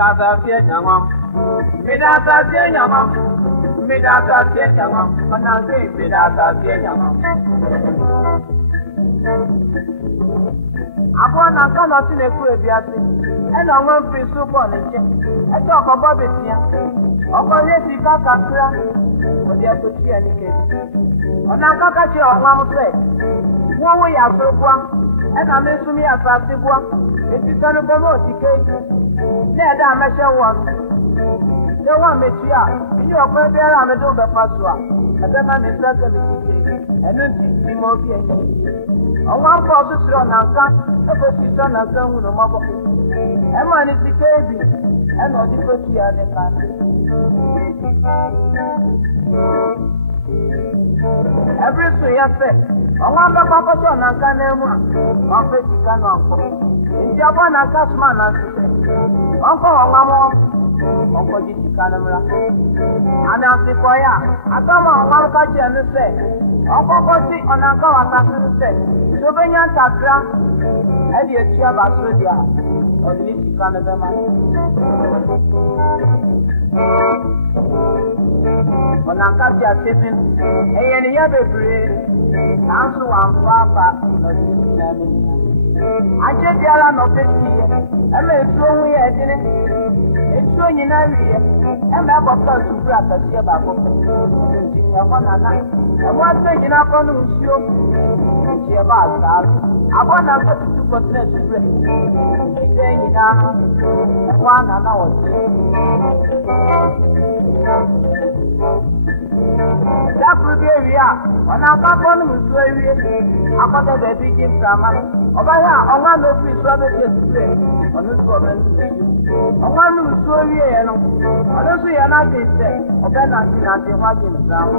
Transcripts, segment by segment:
Medata Vietnam, Medata Vietnam, Medata Vietnam, Manase Medata Vietnam. Upon a son of the Kubiasi, and I won't be so born and I talk about it here. Upon this, you can't but they have to see any case. On a Kakachi or Mamma said, one way I so one, and I miss me as I see one. It is on a promote, there I measure one. The one met you are going there on the door of Pasua, and then I'm in certain and then see more bien. On one process on Anka, a position as done with a mobile. Emma is the baby, and not the first year the country. Every three years, on one of Papa Son and Canema, on Betty Canon. In Japan, I catch man and say, Uncle Mamma, Uncle Gitty Canamra. And I say, for ya, I come on one catch and say, Uncle Bossy on Uncle Assassin said, Sylvania Takra, and your chair by Sudia, or the Gitty Canama. When I catch your tipping, and you have a breed, answer one papa, not the I just got no fish here. I'm a strong way at it. It's showing in area. I'm a box to grab a sea about one night. I was taking up on the show. She about that. I want to go to continent to break. It's saying now, and one hour. That would be area. When I come on with area, I'm going to be big in summer. Over here, I want to be so that yesterday on this problem. I want to show you, I don't see another say, or better than the wagon down.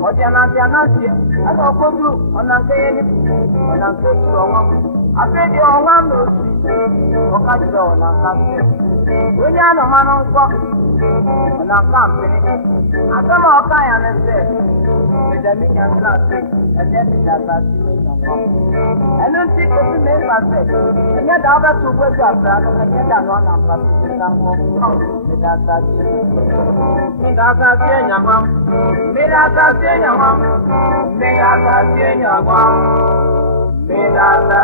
Or the another, I don't go through on a day, when I'm so strong. I said, you are one of those, or catch it on a country. When you are no man on top, and I'm company, I come out and say, with the million glass, and then it has a and don't think of the main message. And yet, other two words are done, and yet, I'm one of them. Medata